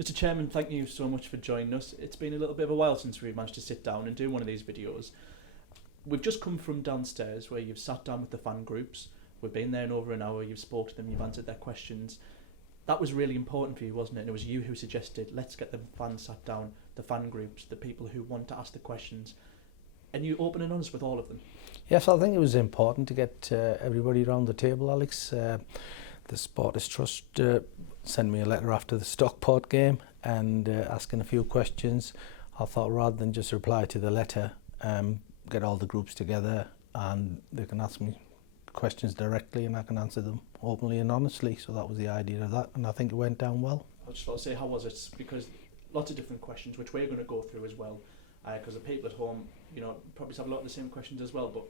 Mr. Chairman, thank you so much for joining us. It's been a little bit of a while since we've managed to sit down and do one of these videos. We've just come from downstairs where you've sat down with the fan groups. We've been there in over an hour, you've spoke to them, you've answered their questions. That was really important for you, wasn't it? And it was you who suggested, let's get the fans sat down, the fan groups, the people who want to ask the questions. And you open and honest with all of them. Yes, I think it was important to get everybody around the table, Alex. The Supporters Trust sent me a letter after the Stockport game and asking a few questions. I thought rather than just reply to the letter, get all the groups together and they can ask me questions directly and I can answer them openly and honestly. So that was the idea of that, and I think it went down well. I just want to say, how was it? Because lots of different questions, which we're going to go through as well. Because the people at home, probably have a lot of the same questions as well. But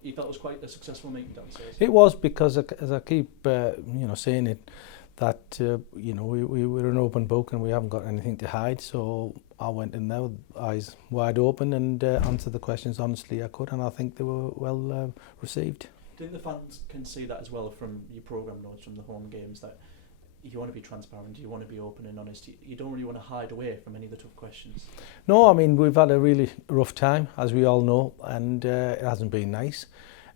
you felt it was quite a successful meeting downstairs. It was, because as I keep, saying it, that we're an open book and we haven't got anything to hide. So I went in there with eyes wide open and answered the questions honestly I could, and I think they were well received. Do you think the fans can see that as well from your programme notes from the home games, that you want to be transparent, you want to be open and honest, you don't really want to hide away from any of the tough questions? No, I mean, we've had a really rough time, as we all know, and it hasn't been nice,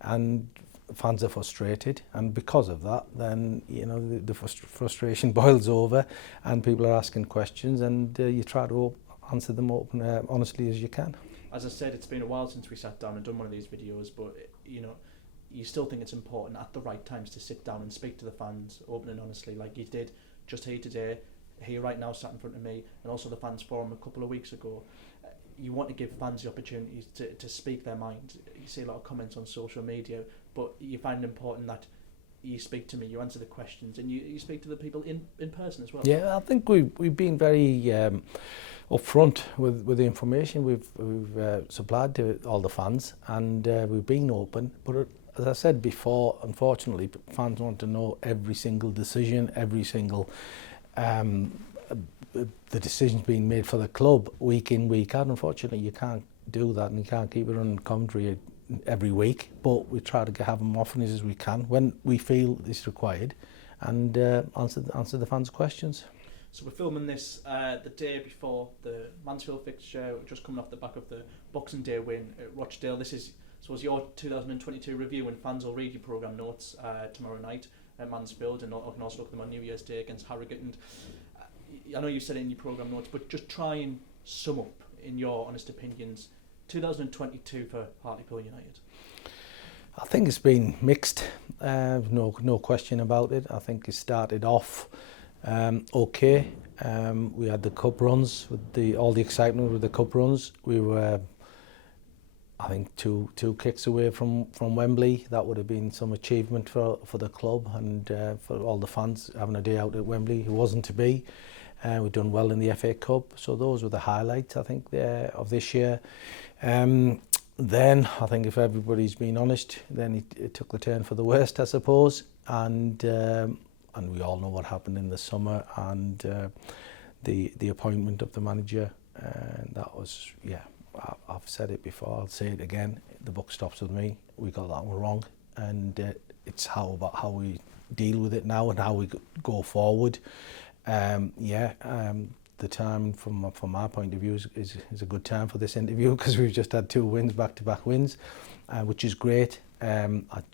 and fans are frustrated, and because of that, then the frustration boils over and people are asking questions, and you try to answer them open, honestly as you can. As I said, it's been a while since we sat down and done one of these videos, but you still think it's important at the right times to sit down and speak to the fans open and honestly, like you did just here today, here right now sat in front of me, and also the fans forum a couple of weeks ago. You want to give fans the opportunity to speak their mind. You see a lot of comments on social media, but you find it important that you speak to me, you answer the questions, and you speak to the people in person as well. Yeah, I think we've been very upfront with the information we've supplied to all the fans, and we've been open, but as I said before, unfortunately, fans want to know every single decision, every single the decisions being made for the club week in, week out. Unfortunately, you can't do that, and you can't keep it on commentary every week, but we try to have them often as we can when we feel it's required, and answer the fans' questions. So we're filming this the day before the Mansfield fixture, just coming off the back of the Boxing Day win at Rochdale. This is, I suppose, your 2022 review, and fans will read your programme notes tomorrow night at Mansfield, and I can also look at them on New Year's Day against Harrogate. And I know you said it in your programme notes, but just try and sum up, in your honest opinions, 2022 for Hartlepool United. I think it's been mixed, no question about it. I think it started off okay. We had the cup runs, with all the excitement with the cup runs. We were, I think, two kicks away from Wembley. That would have been some achievement for the club and for all the fans having a day out at Wembley. It wasn't to be. We've done well in the FA Cup, so those were the highlights, I think, of this year. Then, I think if everybody's been honest, then it took the turn for the worst, I suppose. And we all know what happened in the summer, and the appointment of the manager. And that was, I've said it before, I'll say it again, the buck stops with me. We got that one wrong, and it's about how we deal with it now and how we go forward. The time from my point of view is a good time for this interview, because we've just had 2 wins, back-to-back wins, which is great. I've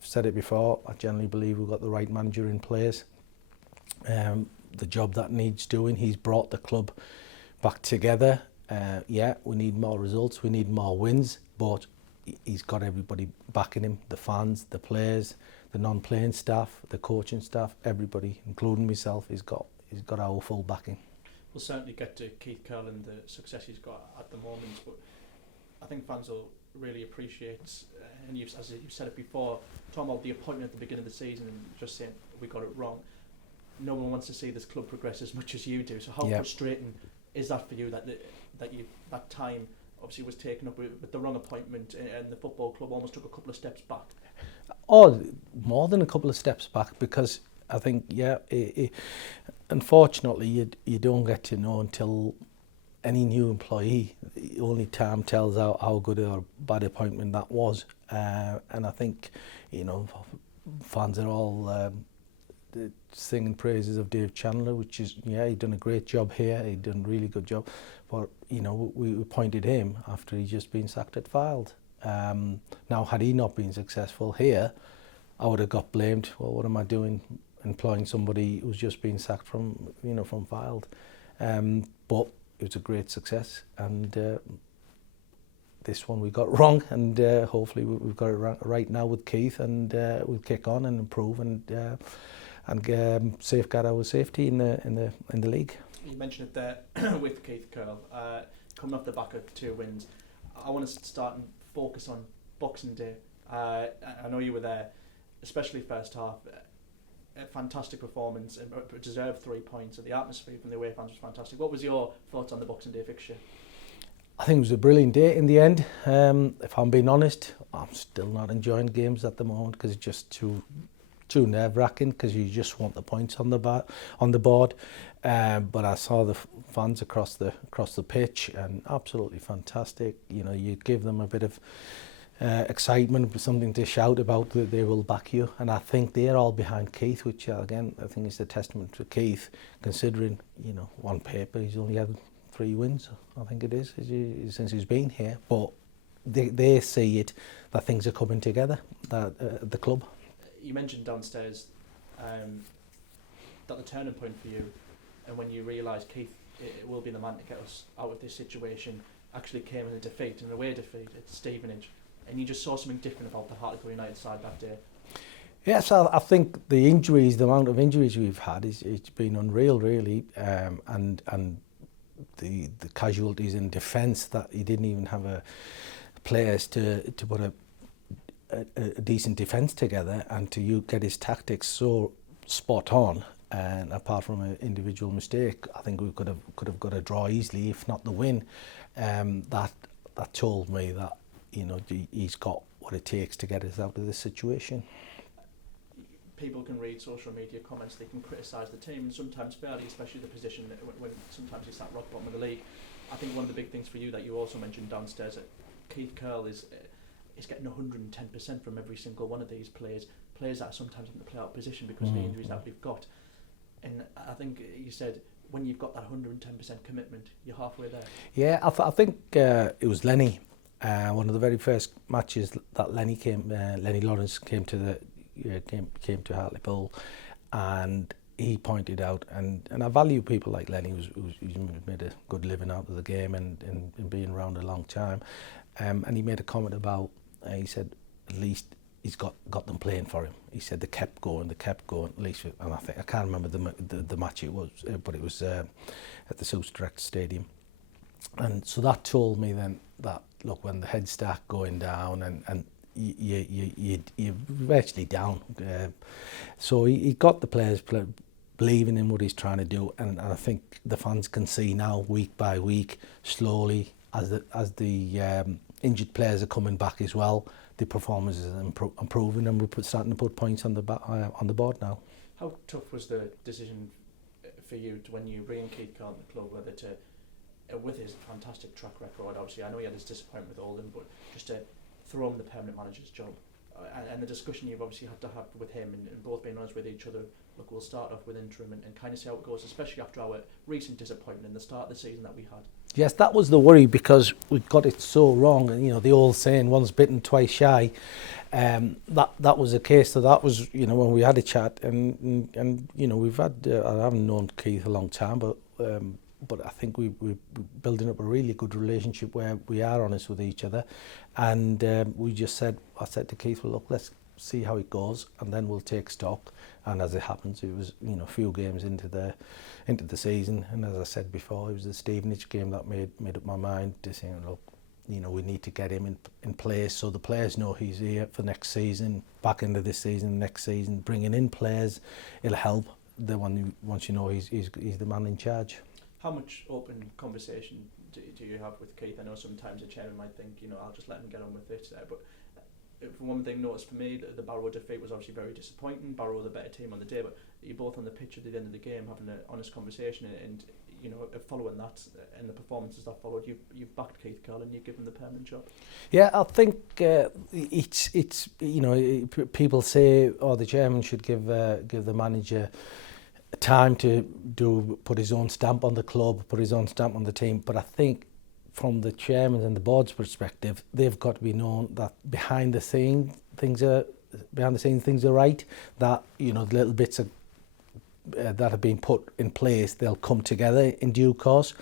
said it before, I generally believe we've got the right manager in place. The job that needs doing, he's brought the club back together. We need more results, we need more wins, but he's got everybody backing him, the fans, the players, the non-playing staff, the coaching staff, everybody, including myself, he's got our full backing. We'll certainly get to Keith Curle and the success he's got at the moment, but I think fans will really appreciate, and as you've said it before, talking about the appointment at the beginning of the season and just saying we got it wrong. No one wants to see this club progress as much as you do, so how frustrating is that for you, that time obviously was taken up with the wrong appointment, and the football club almost took a couple of steps back? Oh, more than a couple of steps back, because I think, unfortunately, you don't get to know until any new employee. Only time tells how good or bad appointment that was. And I think, fans are all singing praises of Dave Chandler, which is, yeah, he'd done a great job here, he'd done a really good job, but, you know, we appointed him after he'd just been sacked at Fylde. Now, had he not been successful here, I would have got blamed. Well, what am I doing employing somebody who's just been sacked from, you know, from Fylde? But it was a great success, and this one we got wrong, and hopefully we've got it right now with Keith, and we'll kick on and improve and safeguard our safety in the league. You mentioned it there with Keith Curle, coming off the back of 2 wins. I want to start and focus on Boxing Day. I know you were there, especially first half. A fantastic performance, and deserved 3 points. And the atmosphere from the away fans was fantastic. What was your thoughts on the Boxing Day fixture? I think it was a brilliant day in the end. If I'm being honest, I'm still not enjoying games at the moment because it's just too nerve-wracking, because you just want the points on the board. But I saw the fans across the pitch, and absolutely fantastic. You know, you give them a bit of excitement, something to shout about, that they will back you. And I think they're all behind Keith, which again I think is a testament to Keith, considering, you know, on paper he's only had 3 wins, I think it is, since he's been here. But they see it, that things are coming together, that the club. You mentioned downstairs that the turning point for you, and when you realised Keith it will be the man to get us out of this situation, actually came in a defeat, an away defeat at Stevenage, and you just saw something different about the Hartlepool United side that day. Yes, I think the amount of injuries we've had, it's been unreal, really, and the casualties in defence, that he didn't even have players to put a decent defence together, and to get his tactics so spot on. And apart from an individual mistake, I think we could have got a draw easily, if not the win. That told me that, you know, he's got what it takes to get us out of this situation. People can read social media comments, they can criticise the team, and sometimes fairly, especially the position when sometimes it's at rock bottom of the league. I think one of the big things for you that you also mentioned downstairs, that Keith Curle is getting 110% from every single one of these players that are sometimes in the play-out position because of the injuries that we've got. And I think you said when you've got that 110% commitment, you're halfway there. Yeah, I think it was Lenny. One of the very first matches that Lenny Lawrence came to came to Hartlepool, and he pointed out, and I value people like Lenny, who's made a good living out of the game and being around a long time, and he made a comment about, he said, at least he's got them playing for him. He said they kept going, at least, and I can't remember the match it was, but it was at the South Direct Stadium. And so that told me then that, look, when the heads start going down and you're virtually down. So he got the players believing in what he's trying to do, and I think the fans can see now, week by week, slowly, as the injured players are coming back as well, the performance is improving, and we're starting to put points on the board now. How tough was the decision for you when you bring in Keith Curle to the club, whether to, with his fantastic track record, obviously I know he had his disappointment with Oldham, but just to throw him the permanent manager's job, and the discussion you've obviously had to have with him, and both being honest with each other, look, we'll start off with interim and kind of see how it goes, especially after our recent disappointment in the start of the season that we had. Yes, that was the worry, because we got it so wrong, and, you know, the old saying, once bitten, twice shy. That was the case. So that was, you know, when we had a chat, and you know, we've had, I haven't known Keith a long time, but I think we're building up a really good relationship where we are honest with each other, and I said to Keith, well, look, let's see how it goes, and then we'll take stock. And as it happens, it was, you know, a few games into the season, and as I said before, it was the Stevenage game that made up my mind to say, look, you know, we need to get him in place so the players know he's here for next season, back into this season, next season. Bringing in players, it'll help. Once you know he's the man in charge. How much open conversation do you have with Keith? I know sometimes the chairman might think, you know, I'll just let him get on with it, but for one thing, noticed for me, the Barrow defeat was obviously very disappointing. Barrow were the better team on the day, but you're both on the pitch at the end of the game having an honest conversation, and you know, following that and the performances that followed, you've backed Keith Curle and you've given him the permanent job. Yeah, I think it's you know, people say, oh, the chairman should give the manager time to put his own stamp on the club, put his own stamp on the team. But I think from the chairman and the board's perspective, they've got to be known that behind the scenes things are right. That, you know, the little bits of, that have been put in place, they'll come together in due course.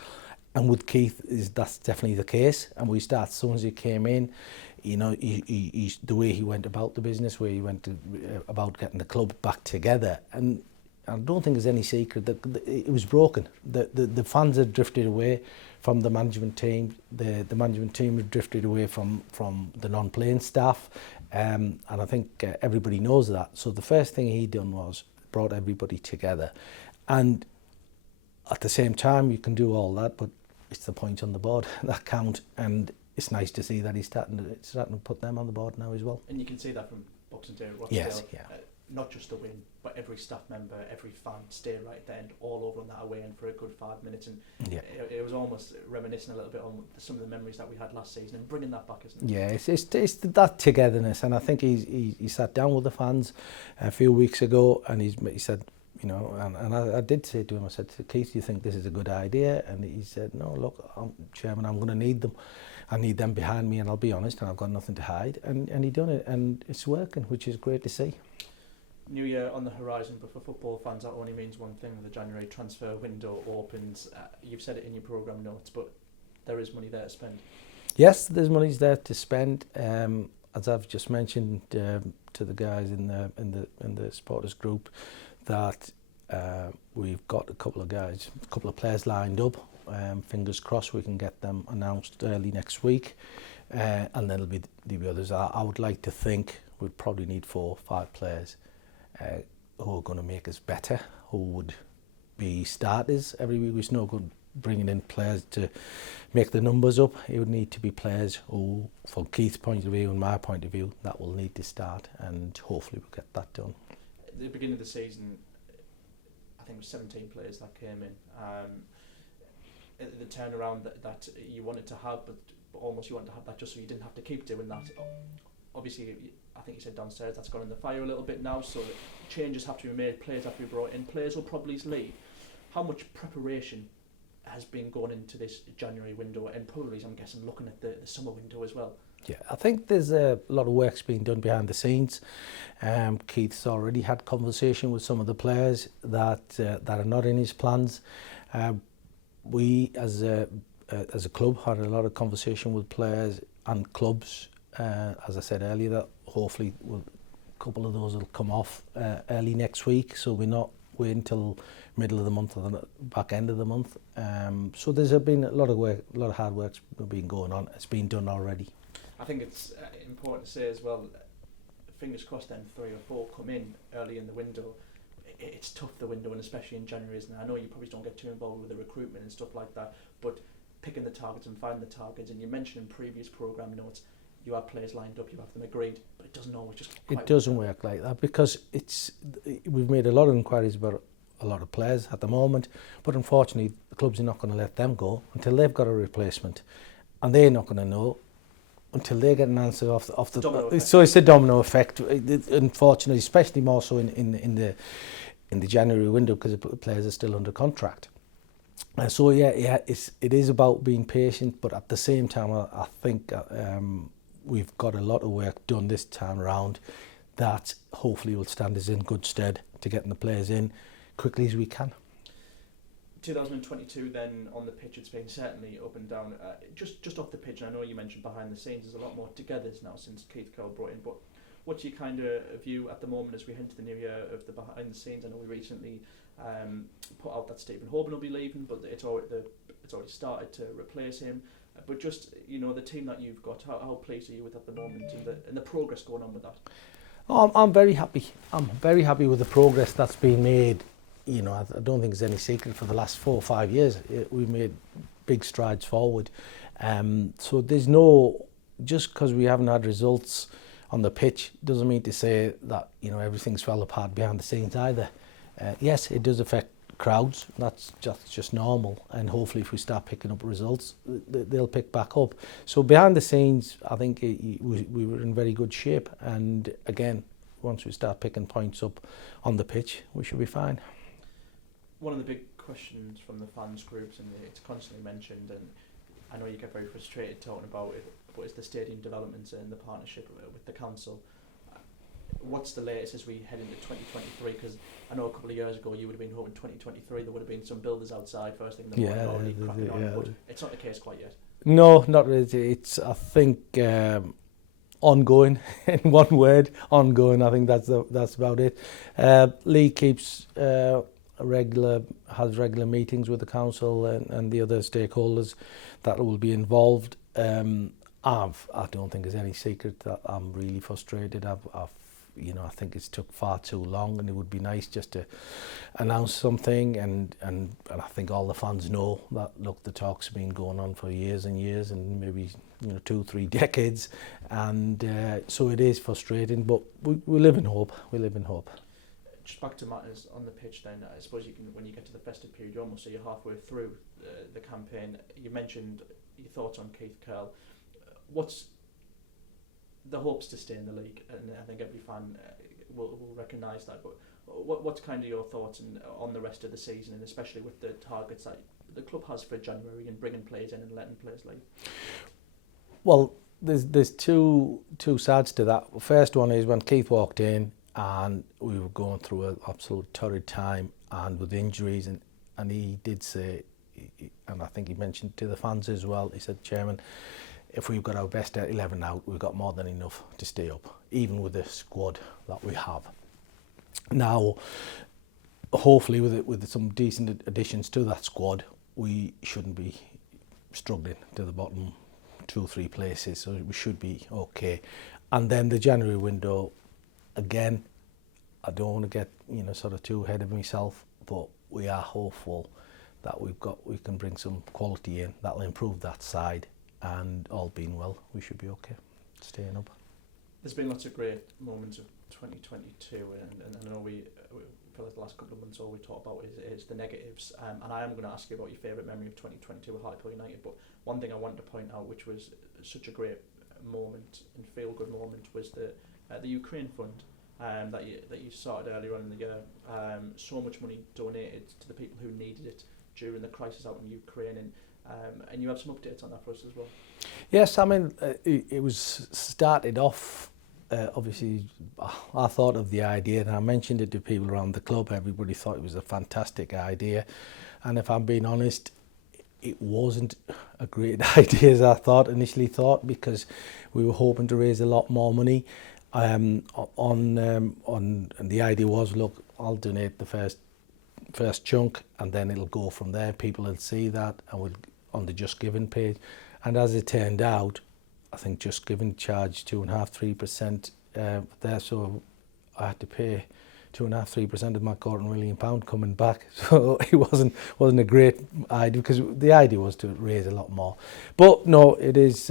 And with Keith, that's definitely the case. And we start as soon as he came in, you know, he the way he went about the business, where he went about getting the club back together. And I don't think there's any secret that it was broken. The fans had drifted away from the management team. The management team had drifted away from the non-playing staff. And I think everybody knows that. So the first thing he done was brought everybody together. And at the same time, you can do all that, but it's the points on the board that count. And it's nice to see that he's starting to put them on the board now as well. And you can see that from Boxing Day, Rochdale. Yes, yeah. Not just the win, but every staff member, every fan stay right at the end, all over on that away end for a good 5 minutes. And yeah, it was almost reminiscing a little bit on some of the memories that we had last season and bringing that back, isn't it? Yeah, it's that togetherness. And I think he sat down with the fans a few weeks ago, and he said, you know, and I did say to him, I said, Keith, do you think this is a good idea? And he said, no, look, Chairman, I'm going to need them. I need them behind me, and I'll be honest, and I've got nothing to hide. And he done it, and it's working, which is great to see. New year on the horizon, but for football fans that only means one thing: the January transfer window opens. You've said it in your programme notes, but there is money there to spend. Yes, there's money there to spend. As I've just mentioned to the guys in the supporters group, that we've got a couple of players lined up. Fingers crossed we can get them announced early next week, and then there'll be others. I would like to think we'd probably need 4 or 5 players who are going to make us better, who would be starters every week. It's no good bringing in players to make the numbers up. It would need to be players who, from Keith's point of view and my point of view, that will need to start, and hopefully we'll get that done. At the beginning of the season, I think it was 17 players that came in. The turnaround that you wanted to have, but almost you wanted to have that just so you didn't have to keep doing that. Obviously, I think you said downstairs, that's gone in the fire a little bit now, so changes have to be made, players have to be brought in, players will probably leave. How much preparation has been going into this January window, and probably, I'm guessing, looking at the summer window as well? Yeah, I think there's a lot of work's being done behind the scenes. Keith's already had conversation with some of the players that are not in his plans. We, as a club, had a lot of conversation with players and clubs. As I said earlier, that hopefully a couple of those will come off early next week, so we're not waiting until middle of the month or the back end of the month. So there's been a lot of work, a lot of hard work's been going on. It's been done already. I think it's important to say as well, fingers crossed then 3 or 4 come in early in the window. It's tough, the window, and especially in January, isn't it? I know you probably don't get too involved with the recruitment and stuff like that, but picking the targets and finding the targets, and you mentioned in previous programme notes, you have players lined up, you have them agreed, but it doesn't always just quite. It doesn't work like that, because we've made a lot of inquiries about a lot of players at the moment, but unfortunately the clubs are not going to let them go until they've got a replacement, and they're not going to know until they get an answer off the so it's a domino effect, unfortunately, especially more so in the January window, because the players are still under contract. So yeah, it is about being patient, but at the same time, I think we've got a lot of work done this time around that hopefully will stand us in good stead to getting the players in quickly as we can. 2022 then on the pitch, it's been certainly up and down. Just off the pitch, and I know you mentioned behind the scenes, there's a lot more togethers now since Keith Curle brought in, but what's your kind of view at the moment as we head into the new year of the behind the scenes? I know we recently put out that Stephen Hoban will be leaving, but it's already started to replace him. But just, you know, the team that you've got, how pleased are you with at the moment, and the progress going on with that? Oh, I'm very happy. I'm very happy with the progress that's been made. You know, I don't think there's any secret. For the last 4 or 5 years, we've made big strides forward. So there's no, just because we haven't had results on the pitch doesn't mean to say that, you know, everything's fell apart behind the scenes either. Yes, it does affect crowds. That's just normal, and hopefully if we start picking up results, they'll pick back up. So behind the scenes, I think we were in very good shape, and again, once we start picking points up on the pitch, we should be fine. One of the big questions from the fans groups, and it's constantly mentioned, and I know you get very frustrated talking about it, but it's the stadium developments and the partnership with the council. What's the latest as we head into 2023? Because I know a couple of years ago you would have been hoping 2023 there would have been some builders outside first thing in the morning already cracking on, but it's not the case quite yet. No, not really. It's, I think, ongoing. In one word, ongoing. I think that's about it. Lee keeps has regular meetings with the council and the other stakeholders that will be involved. I don't think there's any secret that I'm really frustrated. I think it's took far too long, and it would be nice just to announce something, and I think all the fans know that, look, the talks have been going on for years and years, and maybe 2-3 decades, and so it is frustrating, but we live in hope. Just back to matters on the pitch then, I suppose you can, when you get to the festive period, you almost say you're halfway through the campaign. You mentioned your thoughts on Keith Curle. What's the hopes to stay in the league? And I think every fan will recognise that. But what's kind of your thoughts on the rest of the season, and especially with the targets that the club has for January and bringing players in and letting players leave? Well, there's two sides to that. The first one is when Keith walked in, and we were going through an absolute torrid time, and with injuries, and he did say, and I think he mentioned to the fans as well, he said, Chairman, if we've got our best 11 out, we've got more than enough to stay up, even with the squad that we have. Now, hopefully with some decent additions to that squad, we shouldn't be struggling to the bottom 2 or 3 places, so we should be okay. And then the January window, again, I don't want to get sort of too ahead of myself, but we are hopeful that we can bring some quality in that'll improve that side, and all being well, we should be okay, staying up. There's been lots of great moments of 2022, and I know we for the last couple of months all we talk about is the negatives, and I am going to ask you about your favourite memory of 2022 with Hartlepool United, but one thing I wanted to point out, which was such a great moment and feel good moment, was the Ukraine fund that you started earlier on in the year. So much money donated to the people who needed it during the crisis out in Ukraine, and you have some updates on that for us as well. Yes, I mean, it was started off, obviously, I thought of the idea, and I mentioned it to people around the club. Everybody thought it was a fantastic idea, and if I'm being honest, it wasn't a great idea as I initially thought, because we were hoping to raise a lot more money. And the idea was, look, I'll donate the first chunk, and then it'll go from there. People will see that, and we'll on the Just Giving page. And as it turned out, I think Just Giving charged 2.5-3% there, so I had to pay 2.5-3% of my £250 million coming back. So it wasn't a great idea, because the idea was to raise a lot more. But no, it is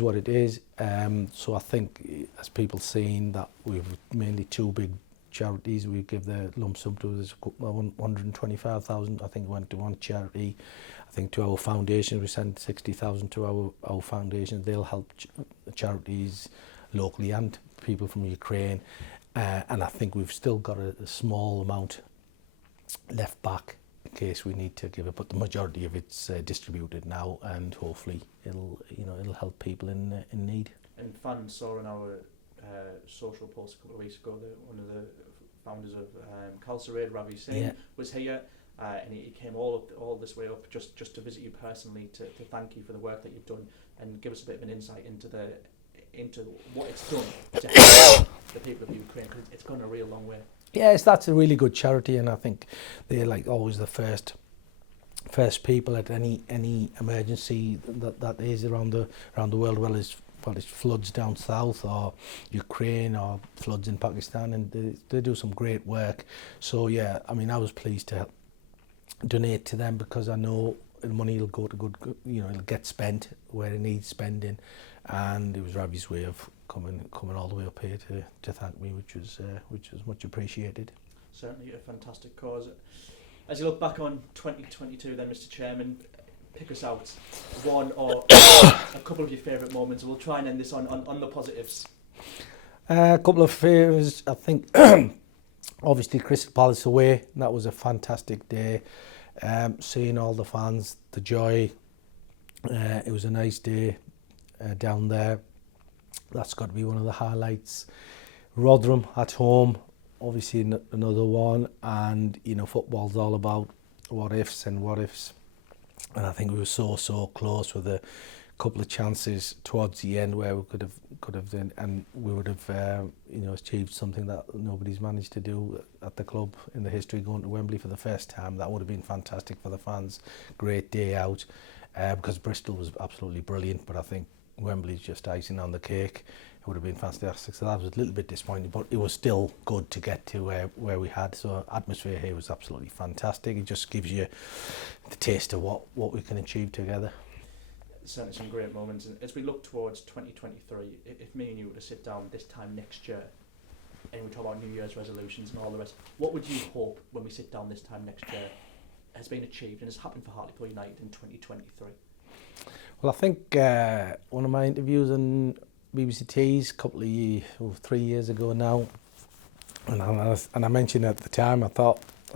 what it is. So I think as people seeing that we've mainly 2 big charities, we give the lump sum to, there's 125,000 I think went to one charity. I think to our foundation we sent 60,000 to our foundation. They'll help charities locally and people from Ukraine. And I think we've still got a small amount left back in case we need to give it, but the majority of it's distributed now, and hopefully it'll help people in need. And fans saw in our social post a couple of weeks ago that one of the founders of Curle, Ravi Singh, was here, and he came all this way up just to visit you personally to thank you for the work that you've done and give us a bit of an insight into what it's done to help the people of Ukraine, because it's gone a real long way. Yes, that's a really good charity, and I think they're like always the first people at any emergency that is around the world, whether it's floods down south or Ukraine or floods in Pakistan, and they do some great work. So yeah, I mean, I was pleased to donate to them, because I know the money will go to good, it'll get spent where it needs spending. And it was Ravi's way of coming all the way up here to thank me, which was much appreciated. Certainly a fantastic cause. As you look back on 2022 then, Mr Chairman, pick us out one or a couple of your favourite moments, and we'll try and end this on the positives. A couple of favours, I think. Obviously Crystal Palace away, that was a fantastic day. Seeing all the fans, the joy, it was a nice day down there. That's got to be one of the highlights. Rotherham at home, obviously another one, and you know, football's all about what ifs, and I think we were so close with a couple of chances towards the end where we could have done, and we would have you know, achieved something that nobody's managed to do at the club in the history, going to Wembley for the first time. That would have been fantastic for the fans. Great day out, because Bristol was absolutely brilliant, but I think Wembley's just icing on the cake. It would have been fantastic. So that was a little bit disappointing, but it was still good to get to where we had. So atmosphere here was absolutely fantastic. It just gives you the taste of what we can achieve together. Certainly some great moments. And as we look towards 2023, if me and you were to sit down this time next year and we talk about New Year's resolutions and all the rest, what would you hope when we sit down this time next year has been achieved and has happened for Hartlepool United in 2023? Well, I think one of my interviews on BBC Tees a couple of years, 3 years ago now, and I mentioned at the time, I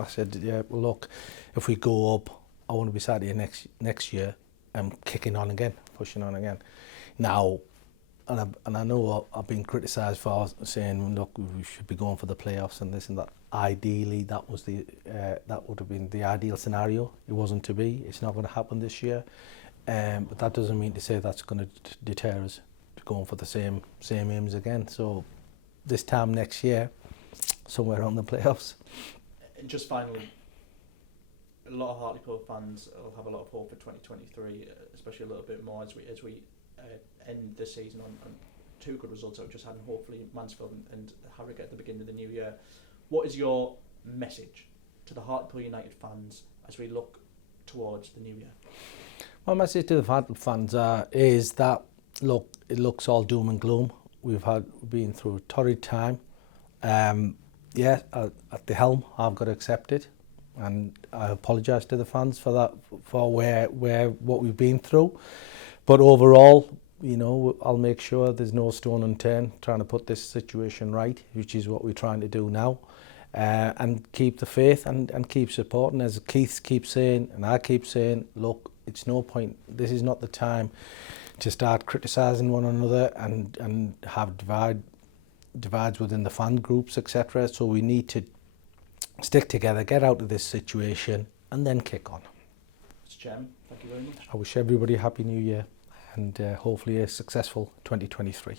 said, yeah, well, look, if we go up, I want to be sat here next year and kicking on again, pushing on again. Now, and I know I've been criticised for saying, look, we should be going for the playoffs and this and that. Ideally, that would have been the ideal scenario. It wasn't to be. It's not going to happen this year. But that doesn't mean to say that's going to deter us to going for the same aims again. So this time next year, somewhere on the playoffs. And just finally, a lot of Hartlepool fans will have a lot of hope for 2023, especially a little bit more as we end the season on two good results that we've just had, and hopefully Mansfield and Harrogate at the beginning of the new year. What is your message to the Hartlepool United fans as we look towards the new year? My message to the Hartlepool fans is that, look, it looks all doom and gloom. We've been through a torrid time. Yeah, at the helm, I've got to accept it, and I apologise to the fans for that, for what we've been through. But overall, you know, I'll make sure there's no stone unturned trying to put this situation right, which is what we're trying to do now. And keep the faith and keep supporting, as Keith keeps saying, and I keep saying, look, it's no point, this is not the time to start criticising one another and have divides within the fan groups, etc. So we need to stick together, get out of this situation, and then kick on. Mr. Chairman, thank you very much. I wish everybody a happy new year and hopefully a successful 2023.